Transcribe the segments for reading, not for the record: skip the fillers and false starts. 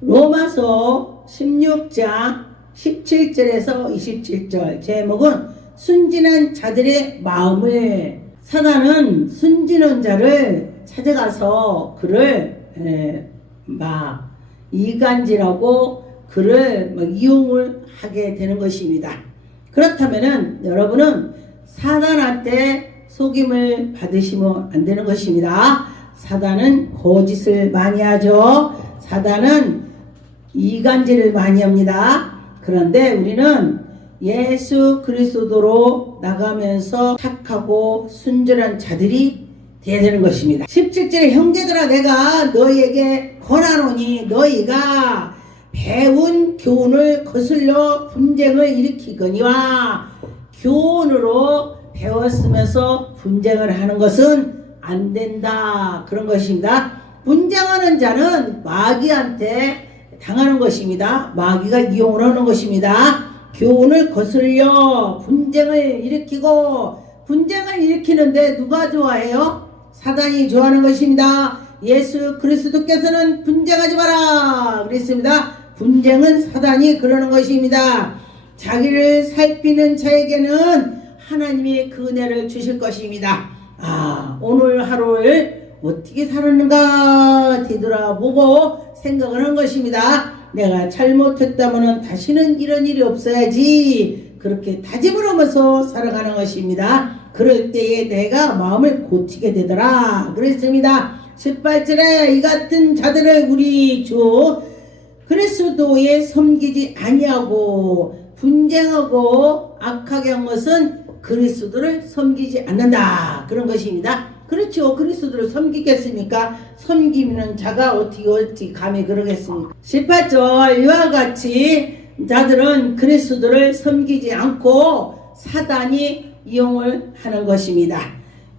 로마서 16장 17절에서 27절 제목은 순진한 자들의 마음을. 사단은 순진한 자를 찾아가서 그를 이간질하고 그를 이용을 하게 되는 것입니다. 그렇다면은 여러분은 사단한테 속임을 받으시면 안 되는 것입니다. 사단은 거짓을 많이 하죠. 사단은 이간질을 많이 합니다. 그런데 우리는 예수 그리스도로 나가면서 착하고 순전한 자들이 되어야 되는 것입니다. 17절에 형제들아 내가 너희에게 권하노니 너희가 배운 교훈을 거슬러 분쟁을 일으키거니와 교훈으로 배웠으면서 분쟁을 하는 것은 안 된다. 그런 것입니다. 분쟁하는 자는 마귀한테 당하는 것입니다. 마귀가 이용을 하는 것입니다. 교훈을 거슬려 분쟁을 일으키고, 분쟁을 일으키는데 누가 좋아해요? 사단이 좋아하는 것입니다. 예수 그리스도께서는 분쟁하지 마라 그랬습니다. 분쟁은 사단이 그러는 것입니다. 자기를 살피는 자에게는 하나님이 그 은혜를 주실 것입니다. 오늘 하루를 어떻게 살았는가 뒤돌아보고 생각을 한 것입니다. 내가 잘못했다면 다시는 이런 일이 없어야지, 그렇게 다짐을 하면서 살아가는 것입니다. 그럴 때에 내가 마음을 고치게 되더라 그랬습니다. 18절에 이 같은 자들을 우리 주 그리스도에 섬기지 아니하고 분쟁하고 악하게 한 것은 그리스도를 섬기지 않는다. 그런 것입니다. 그렇죠. 그리스도를 섬기겠습니까? 섬기는 자가 어떻게 감히 그러겠습니까? 18절 이와 같이 자들은 그리스도를 섬기지 않고 사단이 이용을 하는 것입니다.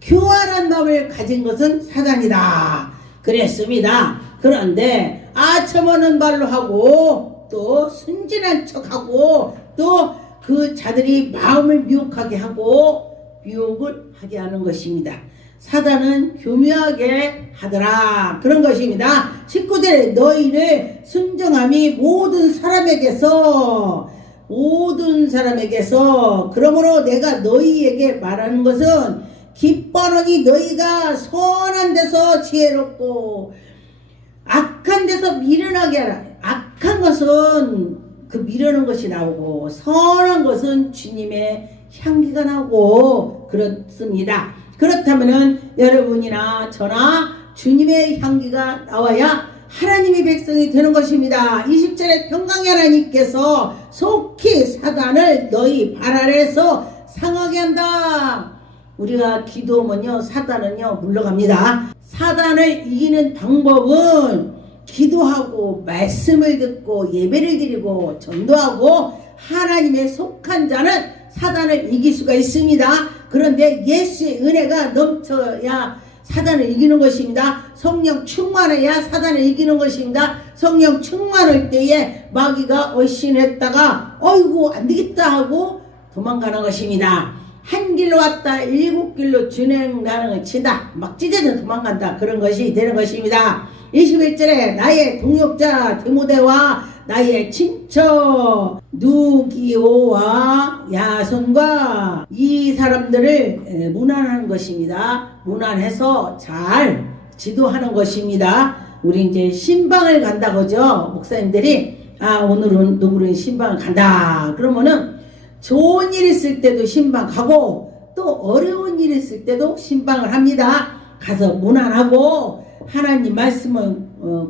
교활한 마음을 가진 것은 사단이다 그랬습니다. 그런데 아첨하는 말로 하고 또 순진한 척하고 또 그 자들이 마음을 미혹하게 하고 미혹을 하게 하는 것입니다. 사단은 교묘하게 하더라 그런 것입니다. 19절에 너희를 순정함이 모든 사람에게서 그러므로 내가 너희에게 말하는 것은 기뻐하노니 너희가 선한 데서 지혜롭고 악한 데서 미련하게 하라. 악한 것은 그 미련한 것이 나오고 선한 것은 주님의 향기가 나오고 그렇습니다. 그렇다면은 여러분이나 저나 주님의 향기가 나와야 하나님의 백성이 되는 것입니다. 20절에 평강의 하나님께서 속히 사단을 너희 발 아래에서 상하게 한다. 우리가 기도하면요 사단은요 물러갑니다. 사단을 이기는 방법은 기도하고 말씀을 듣고 예배를 드리고 전도하고 하나님의 속한 자는 사단을 이길 수가 있습니다. 그런데 예수의 은혜가 넘쳐야 사단을 이기는 것입니다. 성령 충만해야 사단을 이기는 것입니다. 성령 충만할 때에 마귀가 얼씬했다가 어이구 안되겠다 하고 도망가는 것입니다. 한 길로 왔다 7길로 진행하는 치다 막 찢어져 도망간다 그런 것이 되는 것입니다. 21절에 나의 동역자 디모데와 나의 친척 누기오와 야손과 이 사람들을 문안하는 것입니다. 문안해서 잘 지도하는 것입니다. 우리 이제 신방을 간다고 하죠. 목사님들이 오늘은 누구는 신방을 간다 그러면은 좋은 일 있을 때도 신방 가고 또 어려운 일 있을 때도 신방을 합니다. 가서 문안하고 하나님 말씀을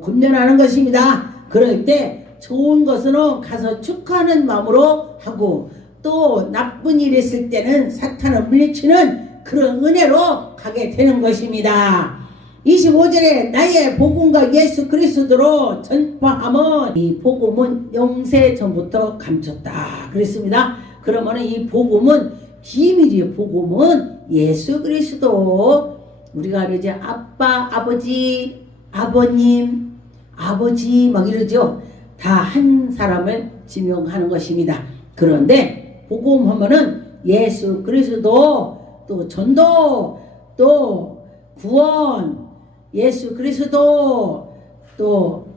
권면하는 것입니다. 그럴 때 좋은 것은 가서 축하하는 마음으로 하고 또 나쁜 일 있을 때는 사탄을 물리치는 그런 은혜로 가게 되는 것입니다. 25절에 나의 복음과 예수 그리스도로 전파함은 이 복음은 영세 전부터 감췄다 그랬습니다. 그러면 이 복음은 비밀이에요. 복음은 예수 그리스도. 우리가 이제 아빠, 아버지, 아버님, 아버지 막 이러죠. 다 한 사람을 지명하는 것입니다. 그런데 복음 하면은 예수 그리스도, 또 전도, 또 구원, 예수 그리스도, 또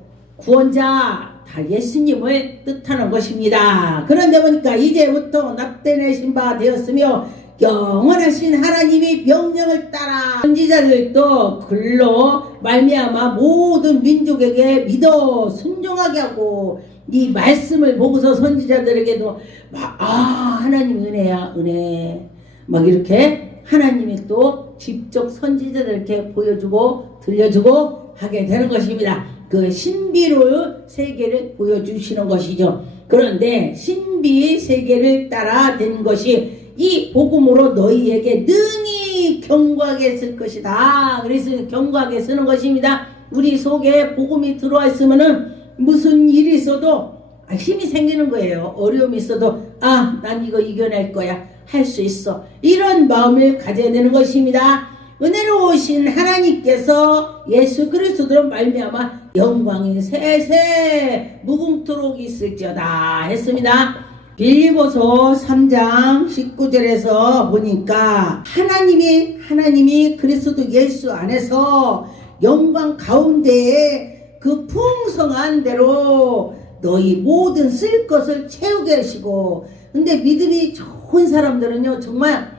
구원자 다 예수님을 뜻하는 것입니다. 그런데 보니까 이제부터 납대내신 바 되었으며 영원하신 하나님이 명령을 따라 선지자들도 글로 말미암아 모든 민족에게 믿어 순종하게 하고 이 말씀을 보고서 선지자들에게도 하나님 은혜야 은혜 막 이렇게 하나님이 또 직접 선지자들에게 보여주고 들려주고 하게 되는 것입니다. 그 신비로운 세계를 보여주시는 것이죠. 그런데 신비 세계를 따라 된 것이 이 복음으로 너희에게 능히 경고하게 쓸 것이다. 그래서 경고하게 쓰는 것입니다. 우리 속에 복음이 들어와 있으면은 무슨 일이 있어도 힘이 생기는 거예요. 어려움이 있어도 난 이거 이겨낼 거야. 할 수 있어. 이런 마음을 가져야 되는 것입니다. 은혜로우신 하나님께서 예수 그리스도로 말미암아 영광이 세세 무궁토록 있을지어다 했습니다. 빌립보서 3장 19절에서 보니까 하나님이 그리스도 예수 안에서 영광 가운데에 그 풍성한 대로 너희 모든 쓸 것을 채우게 하시고 근데 믿음이 좋은 사람들은요 정말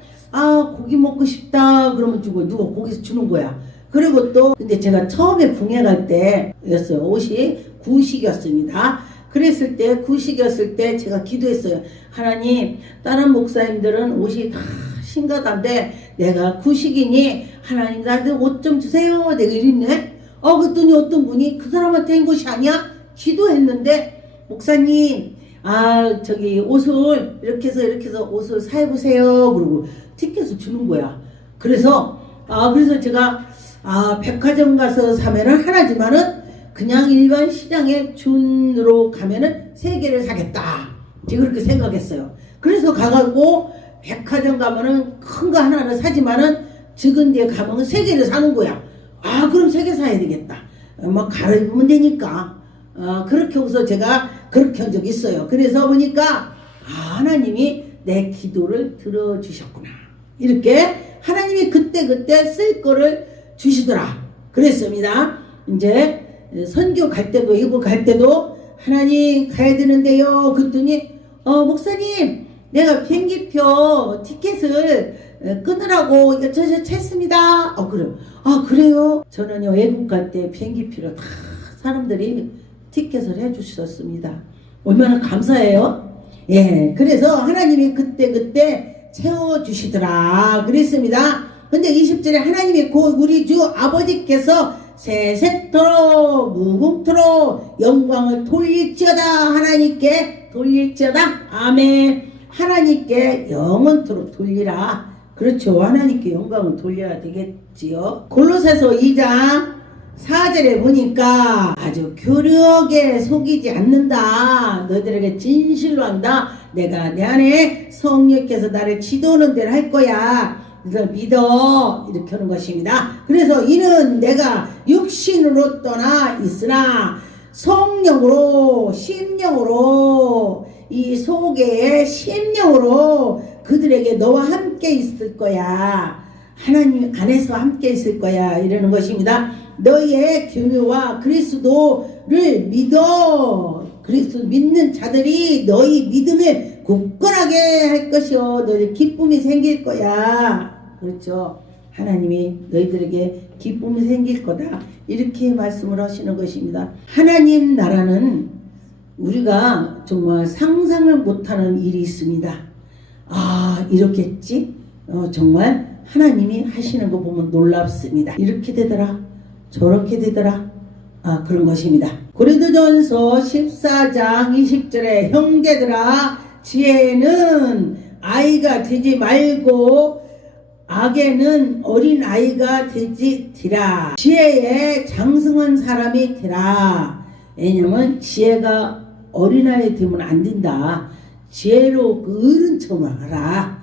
고기 먹고 싶다 그러면 주고 누가 고기 주는 거야. 그리고 또 근데 제가 처음에 붕해 갈 때였어요. 옷이 구식이었습니다. 그랬을 때 구식이었을 때 제가 기도했어요. 하나님 다른 목사님들은 옷이 다 신가다인데 내가 구식이니 하나님 나한테 옷 좀 주세요. 내가 이랬네. 그랬더니 어떤 분이 그 사람한테 한 것이 아니야? 기도했는데 목사님 저기 옷을 이렇게 해서 옷을 사입으세요. 그러고 티켓을 주는 거야. 그래서 제가 백화점 가서 사면은 하나지만은 그냥 일반 시장에 준으로 가면은 3개를 사겠다. 제가 그렇게 생각했어요. 그래서 가갖고 백화점 가면은 큰 거 하나를 사지만은 적은 데 가면 3개를 사는 거야. 그럼 3개 사야 되겠다. 갈아입으면 되니까. 그렇게 해서 제가 그렇게 한 적이 있어요. 그래서 보니까 하나님이 내 기도를 들어주셨구나. 이렇게 하나님이 그때 쓸 거를 주시더라. 그랬습니다. 이제 선교 갈 때도 이거 갈 때도 하나님 가야 되는데요. 그랬더니 목사님 내가 비행기표 티켓을 끊으라고 이거 저 챘습니다. 그래요. 그래요? 저는요 외국 갈 때 비행기표를 다 사람들이 티켓을 해주셨습니다. 얼마나 감사해요. 예, 그래서 하나님이 그때 채워주시더라 그랬습니다. 근데 20절에 하나님이 곧 우리 주 아버지께서 세세토록 무궁토록 영광을 돌릴지어다. 하나님께 돌릴지어다. 아멘. 하나님께 영원토록 돌리라. 그렇죠. 하나님께 영광을 돌려야 되겠지요. 골로새서 2장 4절에 보니까 아주 교류하게 속이지 않는다. 너희들에게 진실로 한다. 내가 내 안에 성령께서 나를 지도하는 대로 할 거야. 그래서 믿어. 이렇게 하는 것입니다. 그래서 이는 내가 육신으로 떠나 있으나 성령으로 심령으로 이 속에 심령으로 그들에게 너와 함께 있을 거야. 하나님 안에서 함께 있을 거야. 이러는 것입니다. 너희의 교묘와 그리스도를 믿어. 그리스도 믿는 자들이 너희 믿음을 굳건하게 할 것이요. 너희 기쁨이 생길 거야. 그렇죠. 하나님이 너희들에게 기쁨이 생길 거다. 이렇게 말씀을 하시는 것입니다. 하나님 나라는 우리가 정말 상상을 못하는 일이 있습니다. 이렇겠지? 정말 하나님이 하시는 거 보면 놀랍습니다. 이렇게 되더라. 저렇게 되더라. 그런 것입니다. 고린도전서 14장 20절에 형제들아 지혜는 아이가 되지 말고 악에는 어린 아이가 되지라. 지혜에 장성한 사람이 되라. 왜냐면 지혜가 어린아이 되면 안 된다. 지혜로 그 어른처럼 하라.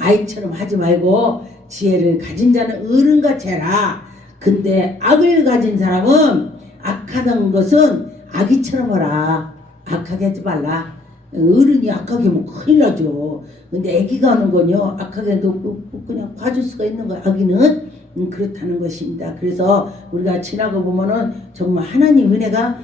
아이처럼 하지 말고 지혜를 가진 자는 어른같이 해라. 근데 악을 가진 사람은 악하던 것은 아기처럼 하라. 악하게 하지 말라. 어른이 악하게 하면 큰일 나죠. 근데 아기가 하는 건요 악하게 해도 그냥 봐줄 수가 있는 거야. 아기는 그렇다는 것입니다. 그래서 우리가 지나고 보면은 정말 하나님 은혜가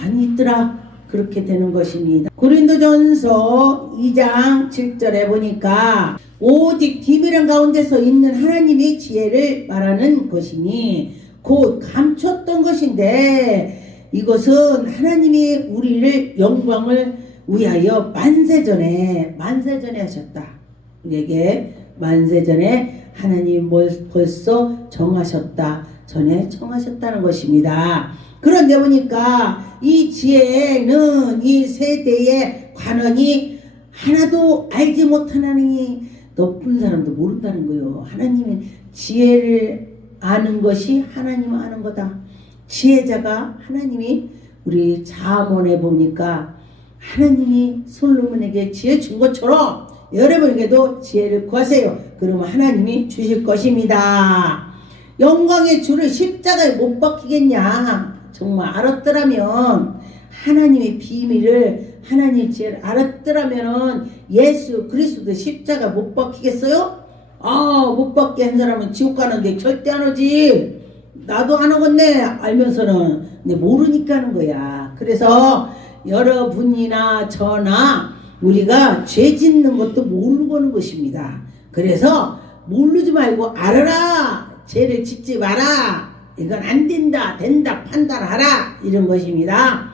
많이 있더라. 그렇게 되는 것입니다. 고린도전서 2장 7절에 보니까 오직 비밀한 가운데서 있는 하나님의 지혜를 말하는 것이니 곧 감췄던 것인데 이것은 하나님이 우리를 영광을 위하여 만세전에 하셨다. 우리에게 만세전에 하나님이 벌써 정하셨다. 전에 정하셨다는 것입니다. 그런데 보니까 이 지혜는 이 세대의 관원이 하나도 알지 못하나니 높은 사람도 모른다는 거예요. 하나님의 지혜를 아는 것이 하나님 아는 거다. 지혜자가 하나님이 우리 잠언에 보니까 하나님이 솔로몬에게 지혜 준 것처럼 여러분에게도 지혜를 구하세요. 그러면 하나님이 주실 것입니다. 영광의 주를 십자가에 못 박히겠냐? 정말 알았더라면 하나님의 비밀을 하나님의 지혜를 알았더라면 예수 그리스도 십자가 못 박히겠어요? 못 박게 한 사람은 지옥 가는데 절대 안 오지. 나도 안 오겠네 알면서는 근데 모르니까 하는 거야. 그래서 여러분이나 저나 우리가 죄 짓는 것도 모르고 하는 것입니다. 그래서 모르지 말고 알아라. 죄를 짓지 마라. 이건 안 된다, 된다, 판단하라. 이런 것입니다.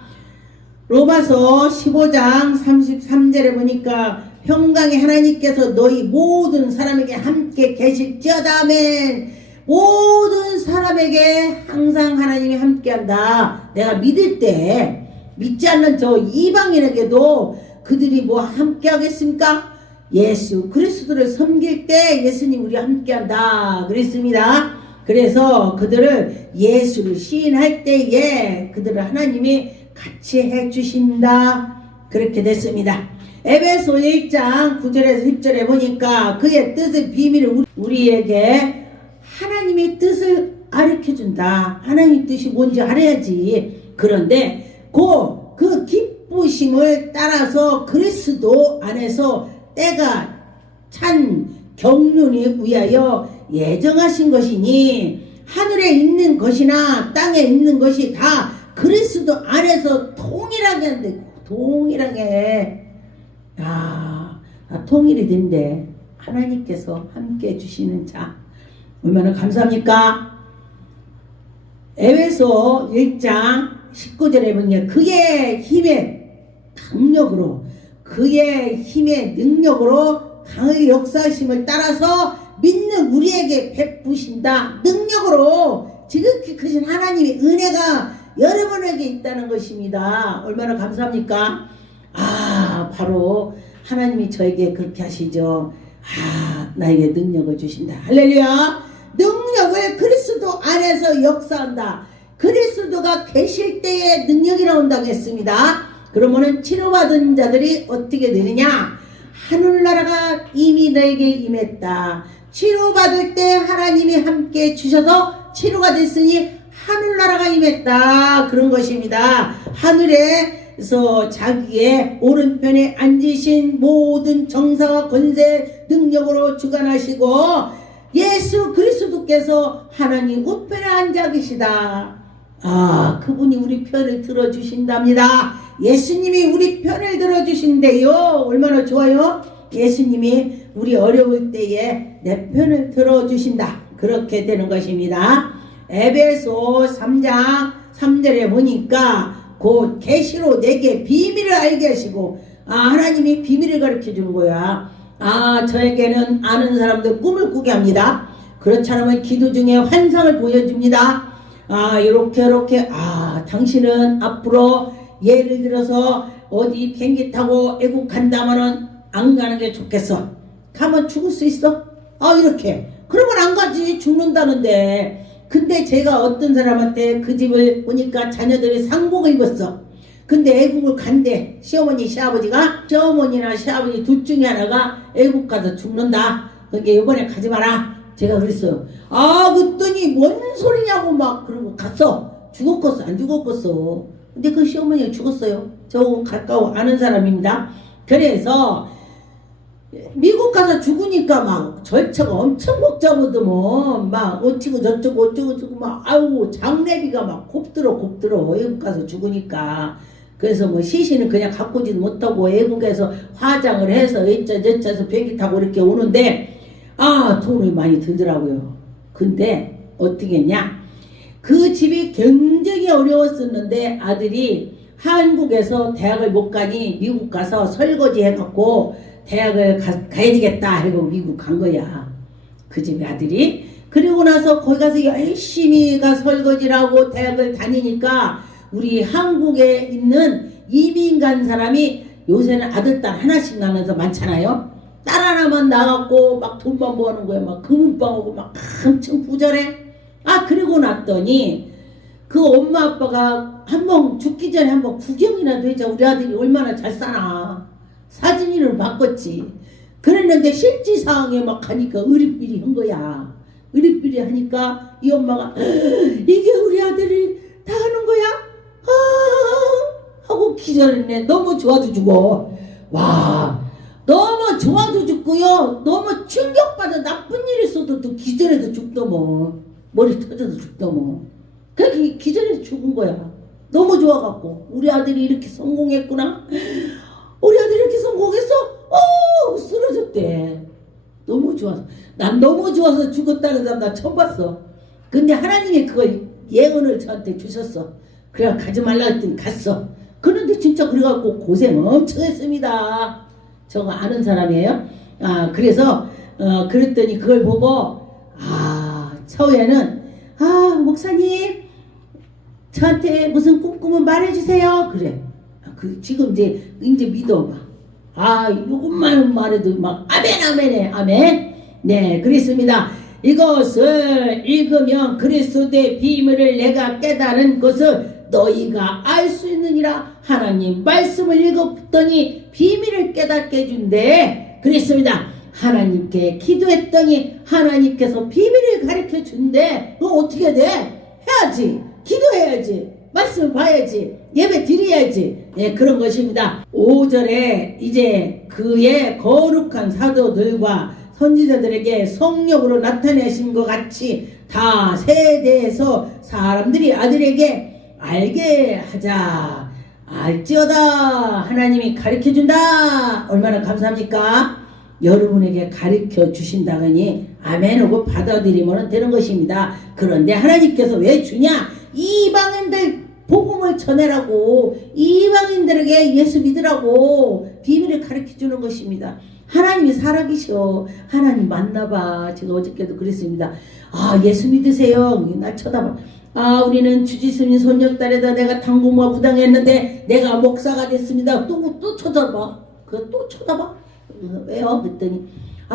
로마서 15장 33절에 보니까 평강의 하나님께서 너희 모든 사람에게 함께 계실지어다. 아멘. 모든 사람에게 항상 하나님이 함께한다. 내가 믿을 때 믿지 않는 저 이방인에게도 그들이 뭐 함께하겠습니까? 예수 그리스도를 섬길 때 예수님 우리 함께한다 그랬습니다. 그래서 그들을 예수를 시인할 때에 그들을 하나님이 같이 해주신다 그렇게 됐습니다. 에베소 1장 9절에서 10절에 보니까 그의 뜻의 비밀을 우리에게 하나님의 뜻을 가르쳐준다. 하나님 뜻이 뭔지 알아야지. 그런데 그 기쁘심을 따라서 그리스도 안에서 때가 찬 경륜이 위하여 예정하신 것이니 하늘에 있는 것이나 땅에 있는 것이 다 그리스도 안에서 통일하게 한대. 통일하게. 통일이 된대. 하나님께서 함께 해주시는 자 얼마나 감사합니까? 에베소 1장 19절에 보면 그의 힘의 강력으로 그의 힘의 능력으로 강하게 역사하심을 따라서 믿는 우리에게 베푸신다. 능력으로 지극히 크신 하나님의 은혜가 여러분에게 있다는 것입니다. 얼마나 감사합니까? 바로 하나님이 저에게 그렇게 하시죠. 나에게 능력을 주신다. 할렐루야. 능력을 그리스도 안에서 역사한다. 그리스도가 계실 때에 능력이 나온다고 했습니다. 그러면은 치료받은 자들이 어떻게 되느냐? 하늘나라가 이미 너에게 임했다. 치료받을 때 하나님이 함께 주셔서 치료가 됐으니 하늘나라가 임했다. 그런 것입니다. 하늘에서 자기의 오른편에 앉으신 모든 정사와 권세 능력으로 주관하시고 예수 그리스도께서 하나님 우편에 앉아 계시다. 그분이 우리 편을 들어주신답니다. 예수님이 우리 편을 들어주신대요. 얼마나 좋아요? 예수님이 우리 어려울 때에 내 편을 들어주신다. 그렇게 되는 것입니다. 에베소 3장 3절에 보니까 곧 계시로 내게 비밀을 알게 하시고 하나님이 비밀을 가르쳐 주는 거야. 저에게는 아는 사람들 꿈을 꾸게 합니다. 그렇지 않으면 기도 중에 환상을 보여줍니다. 이렇게 당신은 앞으로 예를 들어서 어디 비행기 타고 애국 간다면은 안 가는 게 좋겠어. 가면 죽을 수 있어? 이렇게. 그러면 안 가지. 죽는다는데. 근데 제가 어떤 사람한테 그 집을 보니까 자녀들이 상복을 입었어. 근데 애국을 간대. 시어머니 시아버지가 시어머니나 시아버지 둘 중에 하나가 애국 가서 죽는다. 그러니까 이번에 가지 마라. 제가 그랬어요. 그랬더니 뭔 소리냐고 막 그러고 갔어. 죽었겠어 안 죽었겠어. 근데 그 시어머니가 죽었어요. 저 가까워 아는 사람입니다. 그래서 미국 가서 죽으니까 막 절차가 엄청 복잡하더만 막 어찌고 저쩌고 어쩌고 저쩌고 막 아우 장례비가 막 곱들어 외국 가서 죽으니까 그래서 뭐 시신은 그냥 갖고 오지도 못하고 외국에서 화장을 해서 어쩌저쩌서 비행기 타고 이렇게 오는데 아 돈이 많이 들더라고요. 근데 어떻게 했냐 그 집이 굉장히 어려웠었는데 아들이 한국에서 대학을 못 가니 미국 가서 설거지 해갖고 대학을 가야 되겠다 하고 미국 간 거야. 그 집의 아들이. 그리고 나서 거기 가서 열심히 설거지를 하고 대학을 다니니까 우리 한국에 있는 이민 간 사람이 요새는 아들 딸 하나씩 나면서 많잖아요. 딸 하나만 나갖고 막 돈만 모으는 거야. 막 금은방하고 막 엄청 부자래. 아 그리고 났더니 그 엄마 아빠가 한번 죽기 전에 한번 구경이라도 해자 우리 아들이 얼마나 잘 사나 사진을 바꿨지. 그랬는데 실질상황에 막 가니까 으리삐리 한 거야. 으리삐리 하니까 이 엄마가 이게 우리 아들이 다 하는 거야? 하고 기절했네. 너무 좋아도 죽어. 와 너무 좋아도 죽고요. 너무 충격받아 나쁜 일 있어도 또 기절해서 죽더뭐 머리 터져서 죽더뭐 그렇게 기절해서 죽은 거야. 너무 좋아갖고 우리 아들이 이렇게 성공했구나. 우리 아들이 이렇게 성공했어? 쓰러졌대. 너무 좋아서. 난 너무 좋아서 죽었다는 사람 나 처음 봤어. 근데 하나님이 그거 예언을 저한테 주셨어. 그래 가지 말라 했더니 갔어. 그런데 진짜 그래갖고 고생 엄청 했습니다. 저거 아는 사람이에요. 아 그래서 그랬더니 그걸 보고 처음에는 목사님 저한테 무슨 꿈 꾸면 말해주세요. 그래. 지금 이제 믿어. 요것만 말해도 막 아멘. 네, 그렇습니다. 이것을 읽으면 그리스도의 비밀을 내가 깨달은 것을 너희가 알 수 있느니라. 하나님 말씀을 읽었더니 비밀을 깨닫게 해준대. 그렇습니다. 하나님께 기도했더니 하나님께서 비밀을 가르쳐 준대. 그거 어떻게 돼? 해야지. 기도해야지. 말씀을 봐야지. 예배 드려야지. 네, 그런 것입니다. 5절에 이제 그의 거룩한 사도들과 선지자들에게 성령으로 나타내신 것 같이 다 세대에서 사람들이 아들에게 알게 하자. 알지어다. 하나님이 가르쳐준다. 얼마나 감사합니까? 여러분에게 가르쳐 주신다더니 아멘 하고 받아들이면 되는 것입니다. 그런데 하나님께서 왜 주냐? 이방인들 복음을 전해라고, 이방인들에게 예수 믿으라고 비밀을 가르쳐 주는 것입니다. 하나님이 살아계셔. 하나님 만나봐. 제가 어저께도 그랬습니다. 예수 믿으세요. 날 쳐다봐. 우리는 주지스님 손녀딸에다 내가 당구마 부당했는데 내가 목사가 됐습니다. 또 쳐다봐. 또 쳐다봐. 왜요? 그랬더니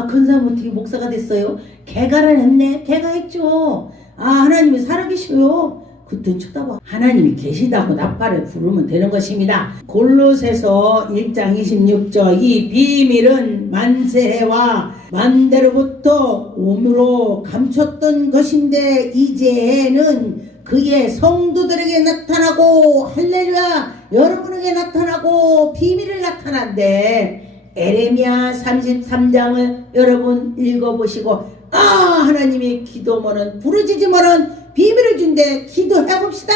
그 사람 어떻게 목사가 됐어요? 개가를 했네. 개가 했죠. 하나님이 살아계셔요. 그땐 쳐다봐. 하나님이 계시다고 나팔을 부르면 되는 것입니다. 골로새서 1장 26절 이 비밀은 만세해와 만대로부터 오므로 감췄던 것인데 이제는 그의 성도들에게 나타나고 할렐루야 여러분에게 나타나고 비밀을 나타난대. 에레미야 33장을 여러분 읽어보시고 하나님의 기도문은 부르짖으면은 비밀을 준대. 기도해봅시다.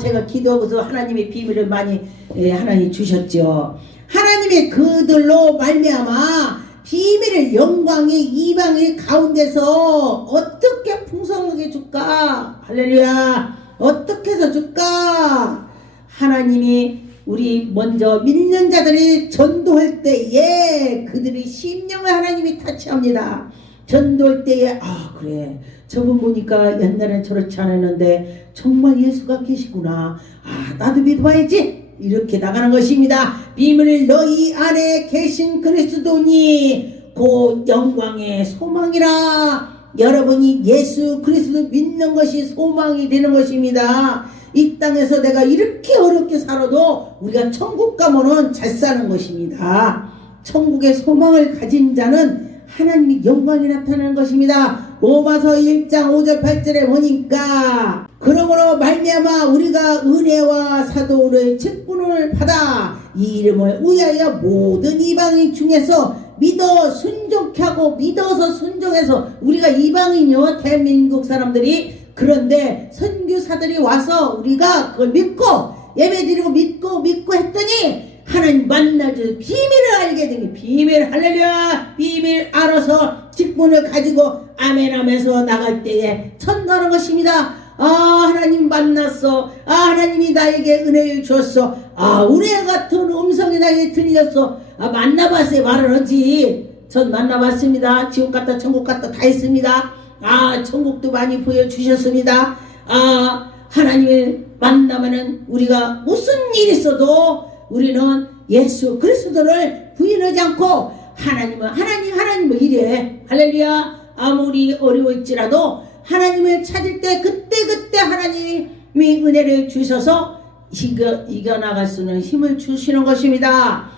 제가 기도하고서 하나님의 비밀을 많이 하나님 주셨죠. 하나님의 그들로 말미암아 비밀을 영광의 이방인 가운데서 어떻게 풍성하게 줄까? 할렐루야. 어떻게 해서 줄까? 하나님이 우리 먼저 믿는 자들이 전도할 때에 그들이 심령을 하나님이 타치합니다. 전도할 때에 그래 저분 보니까 옛날엔 저렇지 않았는데 정말 예수가 계시구나. 나도 믿어봐야지. 이렇게 나가는 것입니다. 비밀을 너희 안에 계신 그리스도니 곧 영광의 소망이라. 여러분이 예수 그리스도 믿는 것이 소망이 되는 것입니다. 이 땅에서 내가 이렇게 어렵게 살아도 우리가 천국 가면은 잘 사는 것입니다. 천국의 소망을 가진 자는 하나님이 영광이 나타나는 것입니다. 로마서 1장 5절 8절에 보니까 그러므로 말미암아 우리가 은혜와 사도의 직분을 받아 이 이름을 위하여 모든 이방인 중에서 믿어 순종케 하고 믿어서 순종해서 우리가 이방인요 대한민국 사람들이 그런데 선교사들이 와서 우리가 그걸 믿고 예배드리고 믿고 했더니 하나님 만나주 비밀을 알게 된 게 비밀 할렐루야 비밀 알아서 직분을 가지고 아멘 하면서 나갈 때에 천가는 것입니다. 아 하나님 만났어. 아 하나님이 나에게 은혜를 줬어. 아 우레 같은 음성이 나에게 들렸어. 아 만나봤어요 말을 하지. 전 만나봤습니다. 지옥 갔다 천국 갔다 다 했습니다. 아 천국도 많이 보여주셨습니다. 아 하나님을 만나면은 우리가 무슨 일이 있어도 우리는 예수 그리스도를 부인하지 않고 하나님은 이래 할렐루야 아무리 어려울지라도 하나님을 찾을 때 그때 하나님이 은혜를 주셔서 이겨나갈 수 있는 힘을 주시는 것입니다.